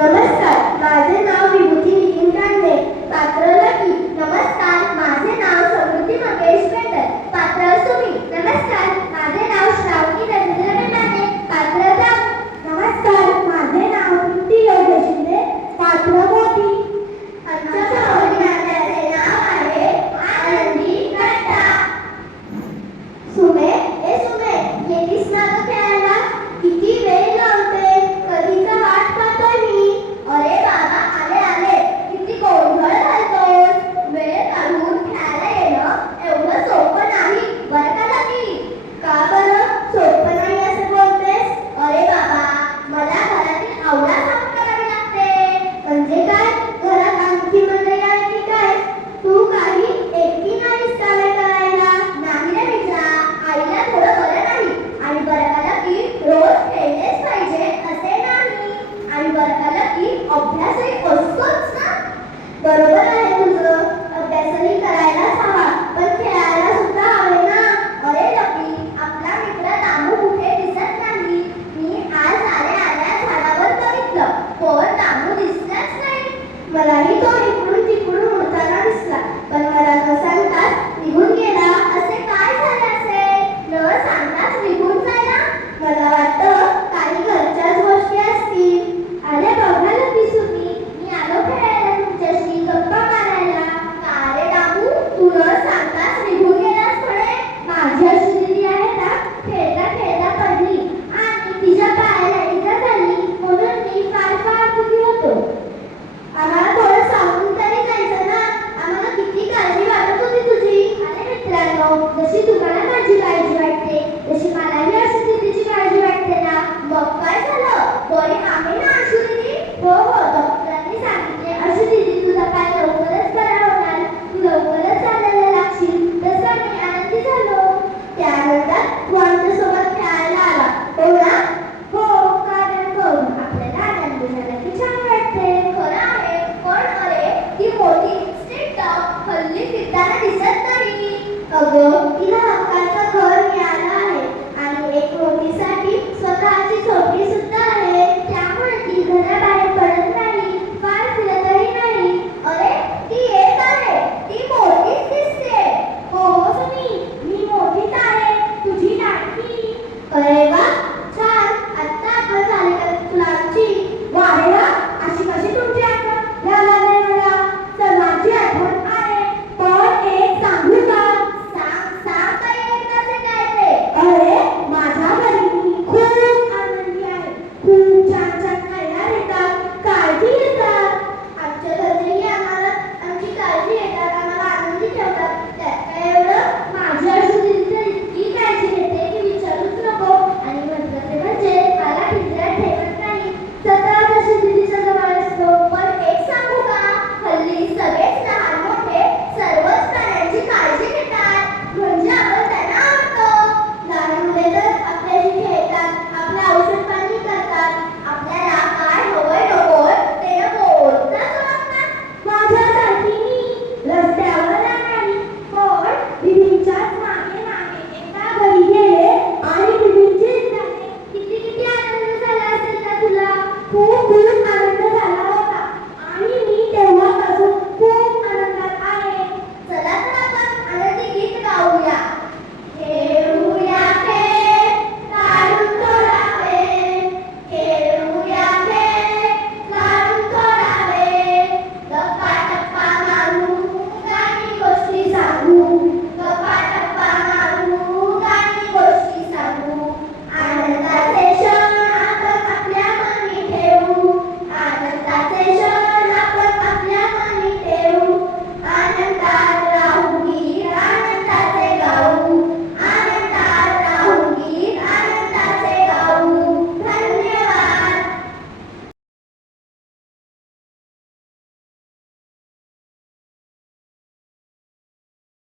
నమస్తే अभ्यासही जशी तुम्हाला माझी काळजी वाटते तशी मलाही अस्मितेची काळजी वाटते ना? मग काय झालं? बरे आहे ना आशू दिदी हो हो डॉक्टरांनी सांगितले असं दिदी तुझा काय लवकरच बरा होणार? तू लवकरच चालायला लागशील. तसं मी आनंदी झालो. त्या आनंदात वाटत सोबत खेळायला आला. एवढा हो कारण करून आपल्याला आनंद झाला की छान वाटते. खरं पण अरे ती मोठी स्टेट हल्ली फिरताना दिसत नाही. अगर इलाका का घर